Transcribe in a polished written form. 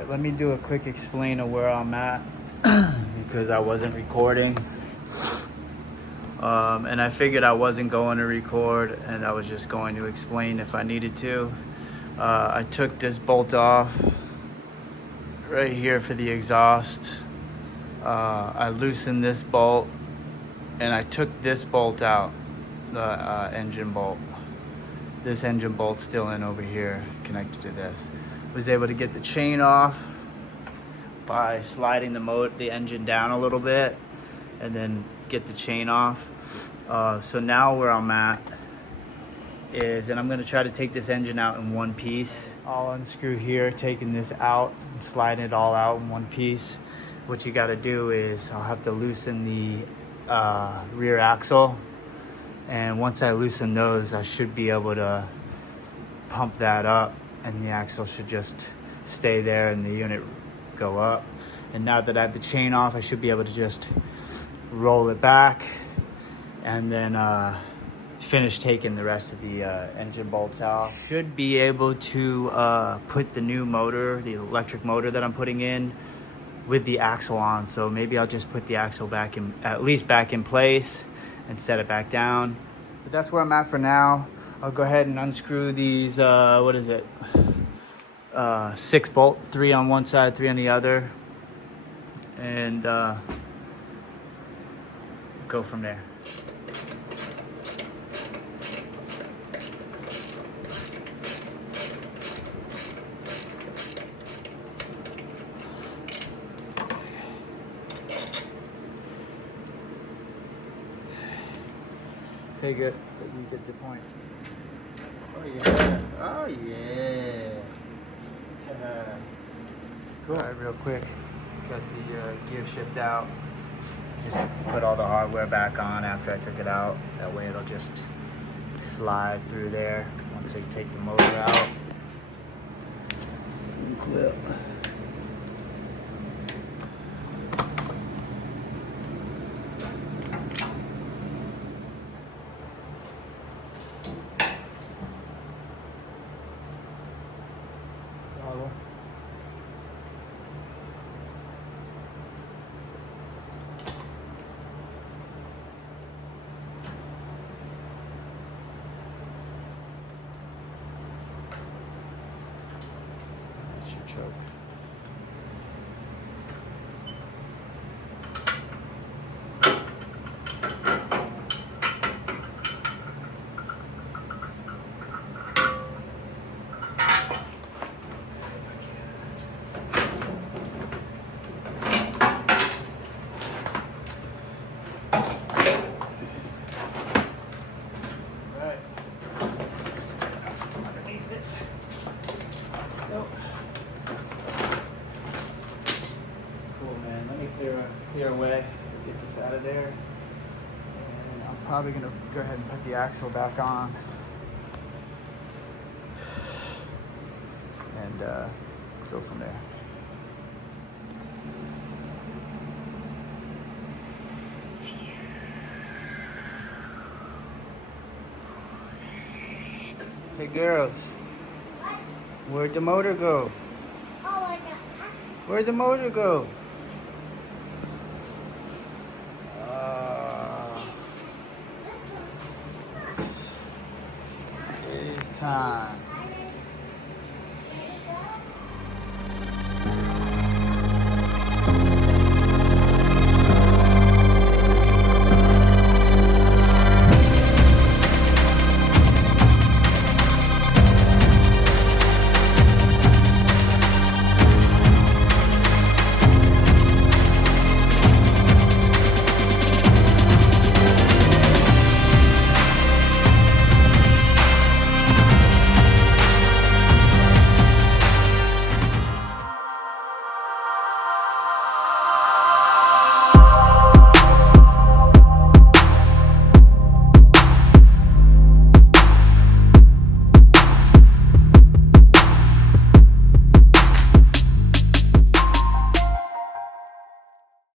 right, let me do a quick explain of where I'm at because I wasn't recording. And I figured I wasn't going to record and I was just going to explain if I needed to. I took this bolt off right here for the exhaust. I loosened this bolt and I took this bolt out, the engine bolt. This engine bolt's still in over here, connected to this. Was able to get the chain off by sliding the engine down a little bit and then get the chain off. So now where I'm at is, and I'm gonna try to take this engine out in one piece. I'll unscrew here, taking this out and sliding it all out in one piece. What you gotta do is I'll have to loosen the rear axle. And once I loosen those, I should be able to pump that up and the axle should just stay there and the unit go up. And now that I have the chain off, I should be able to just roll it back and then finish taking the rest of the engine bolts out. Should be able to put the new motor, the electric motor that I'm putting in, with the axle on. So maybe I'll just put the axle back in, at least back in place, and set it back down. But that's where I'm at for now. I'll go ahead and unscrew these, 6 bolts, 3 on one side, 3 on the other, and go from there. Okay, good. You get the point. Oh yeah. Oh yeah. Cool. All right, real quick. Got the gear shift out. Just put all the hardware back on after I took it out. That way it'll just slide through there once I take the motor out. Clip. Choke. Clear away, get this out of there, and I'm probably gonna go ahead and put the axle back on and go from there. Hey girls, where'd the motor go? Oh my God. Where'd the motor go? It's time.